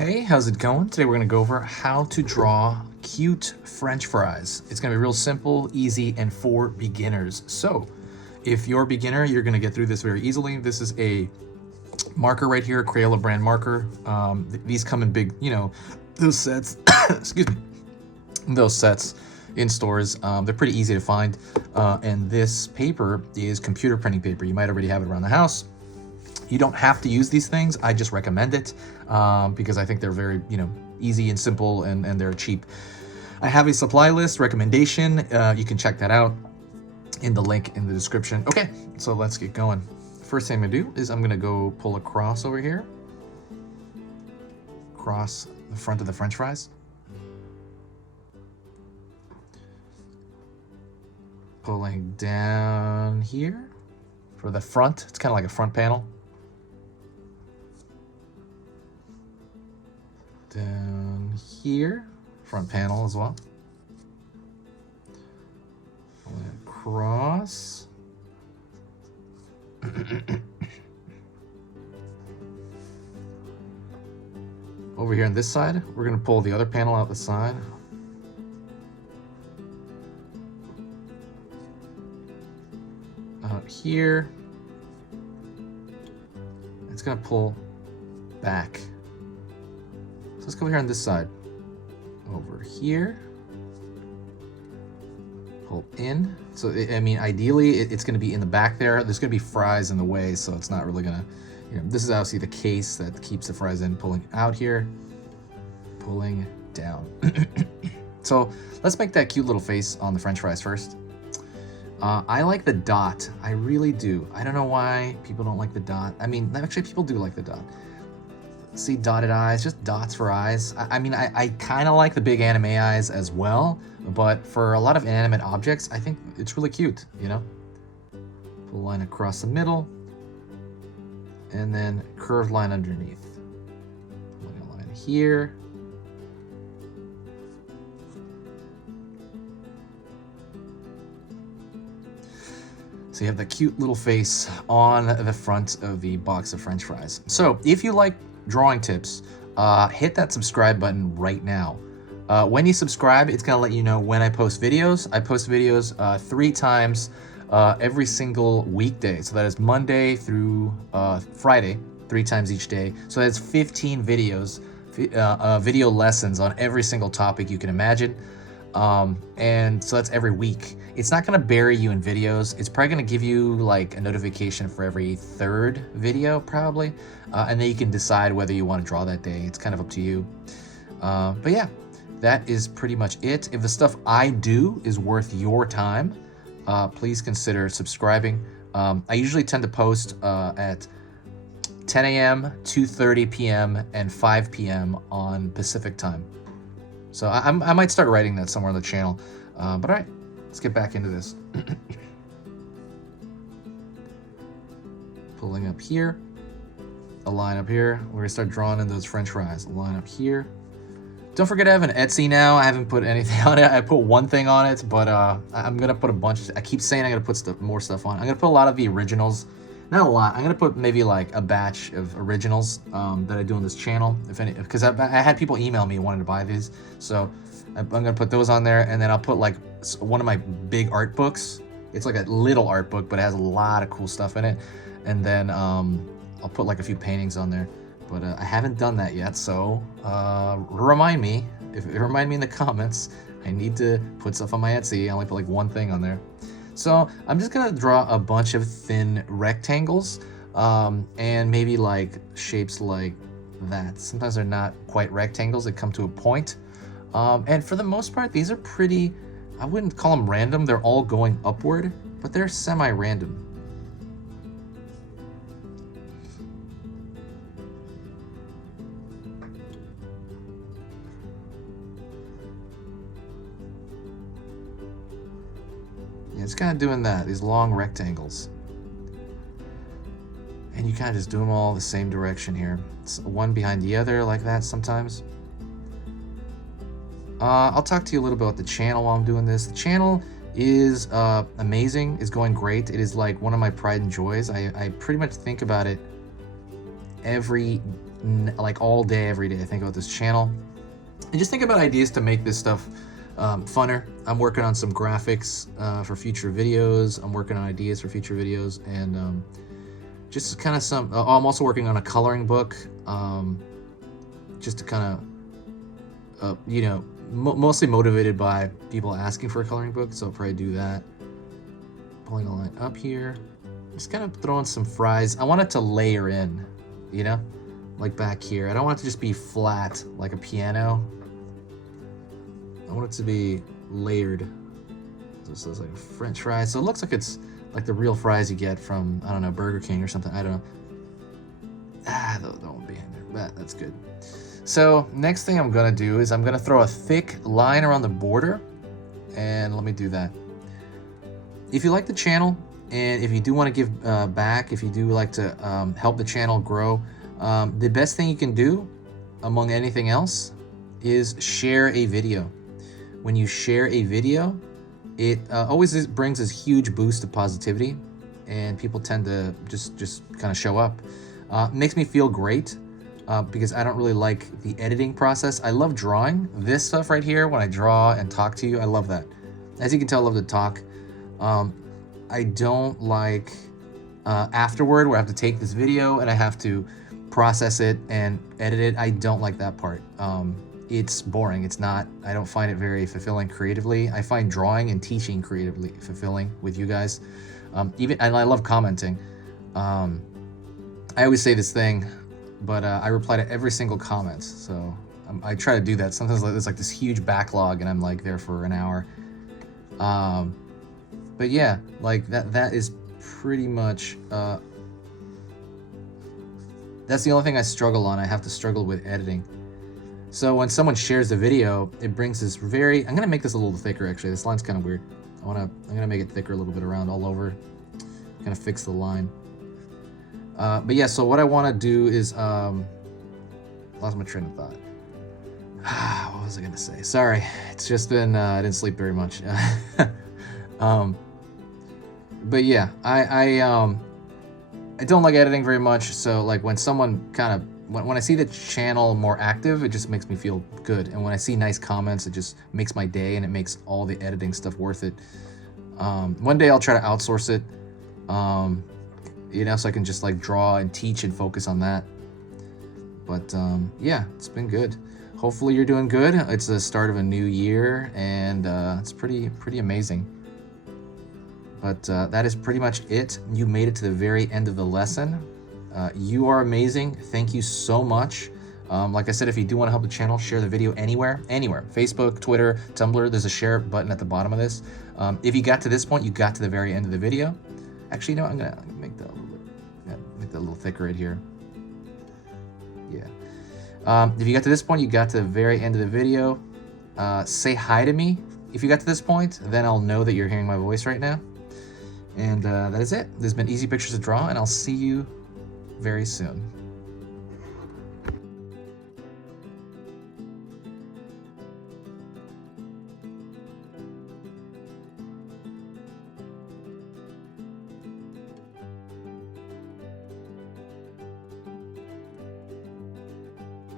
Hey, how's it going? Today we're going to go over how to draw cute French fries. It's going to be real simple, easy, and for beginners. So if you're a beginner, you're going to get through this very easily. This is a marker right here, Crayola brand marker. These come in big, those sets, excuse me, those sets in stores. They're pretty easy to find. And this paper is computer printing paper. You might already have it around the house. You don't have to use these things. I just recommend it because I think they're very, easy and simple and they're cheap. I have a supply list recommendation. You can check that out in the link in the description. Okay, so let's get going. First thing I'm gonna do is I'm gonna go pull a cross over here. Across the front of the French fries. Pulling down here for the front. It's kind of like a front panel. Down here, front panel as well. Pull it across. Over here on this side, we're going to pull the other panel out the side. Out here, it's going to pull back. So let's go here on this side. Over here. Pull in. So, ideally, it's going to be in the back there. There's going to be fries in the way, so it's not really going to... this is obviously the case that keeps the fries in. Pulling out here. Pulling down. So, let's make that cute little face on the French fries first. I like the dot. I really do. I don't know why people don't like the dot. Actually, people do like the dot. See dotted eyes, just dots for eyes. I kind of like the big anime eyes as well, but for a lot of inanimate objects, I think it's really cute, Pull a line across the middle, and then curved line underneath. Pulling a line here. So you have the cute little face on the front of the box of French fries. So if you like drawing tips, hit that subscribe button right now. When you subscribe, it's gonna let you know when I post videos. I post videos 3 times every single weekday. So that is Monday through Friday, 3 times each day. So that's 15 videos, video lessons on every single topic you can imagine. And so that's every week. It's not going to bury you in videos. It's probably going to give you like a notification for every 3rd video probably. And then you can decide whether you want to draw that day. It's kind of up to you. But yeah, that is pretty much it. If the stuff I do is worth your time, please consider subscribing. I usually tend to post at 10 a.m., 2:30 p.m., and 5 p.m. on Pacific time. So I might start writing that somewhere on the channel. But all right, let's get back into this. Pulling up here, a line up here. We're gonna start drawing in those French fries. A line up here. Don't forget I have an Etsy now. I haven't put anything on it. I put one thing on it, but I'm gonna put a bunch. I keep saying I'm gonna put more stuff on. I'm gonna put a lot of the originals. Not a lot. I'm gonna put maybe like a batch of originals that I do on this channel, because I had people email me wanting to buy these, so I'm gonna put those on there, and then I'll put like one of my big art books. It's like a little art book, but it has a lot of cool stuff in it, and then I'll put like a few paintings on there. But I haven't done that yet, so remind me. Remind me in the comments. I need to put stuff on my Etsy. I only put like one thing on there. So I'm just gonna draw a bunch of thin rectangles and maybe like shapes like that. Sometimes they're not quite rectangles, they come to a point. And for the most part, these are pretty, I wouldn't call them random, they're all going upward, but they're semi-random. It's kind of doing that, these long rectangles. And you kind of just do them all the same direction here. It's one behind the other like that sometimes. I'll talk to you a little bit about the channel while I'm doing this. The channel is amazing, is going great. It is like one of my pride and joys. I pretty much think about it every like all day, every day. I think about this channel and just think about ideas to make this stuff funner. I'm working on some graphics for future videos. I'm working on ideas for future videos, and just kind of some. I'm also working on a coloring book, just to kind of, you know, mostly motivated by people asking for a coloring book. So I'll probably do that. Pulling a line up here, just kind of throwing some fries. I want it to layer in, you know, like back here. I don't want it to just be flat like a piano. I want it to be layered. So this is like French fries. So it looks like it's like the real fries you get from, I don't know, Burger King or something. I don't know. That won't be in there, but that's good. So next thing I'm gonna do is I'm gonna throw a thick line around the border, and let me do that. If you like the channel, and if you do want to give back, if you do like to help the channel grow, the best thing you can do, among anything else, is share a video. When you share a video, it always brings this huge boost of positivity, and people tend to just kind of show up. Makes me feel great, because I don't really like the editing process. I love drawing. This stuff right here, when I draw and talk to you, I love that. As you can tell, I love to talk. I don't like afterward where I have to take this video and I have to process it and edit it. I don't like that part. It's boring. It's not, I don't find it very fulfilling creatively. I find drawing and teaching creatively fulfilling with you guys. And I love commenting. I always say this thing, but I reply to every single comment. So I try to do that. Sometimes there's like this huge backlog and I'm like there for an hour. But yeah, like that is pretty much, that's the only thing I struggle on. I have to struggle with editing. So when someone shares the video, it brings this very, I'm gonna make this a little thicker actually. This line's kind of weird. I'm gonna make it thicker a little bit around all over, kind of fix the line. But yeah, so what I wanna do is, lost my train of thought. What was I gonna say? Sorry, it's just been, I didn't sleep very much. But yeah, I don't like editing very much, so like when someone kind of, when I see the channel more active, it just makes me feel good. And when I see nice comments, it just makes my day and it makes all the editing stuff worth it. One day I'll try to outsource it, you know, so I can just like draw and teach and focus on that. But yeah, it's been good. Hopefully you're doing good. It's the start of a new year, and it's pretty amazing. But that is pretty much it. You made it to the very end of the lesson. You are amazing. Thank you so much. Like I said, if you do want to help the channel, share the video anywhere. Facebook, Twitter, Tumblr. There's a share button at the bottom of this. If you got to this point, you got to the very end of the video. Actually, no, I'm gonna make that a little bit, make that a little thicker right here. Yeah. If you got to this point, you got to the very end of the video. Say hi to me. If you got to this point, then I'll know that you're hearing my voice right now. And that is it. This has been Easy Pictures to Draw, and I'll see you very soon.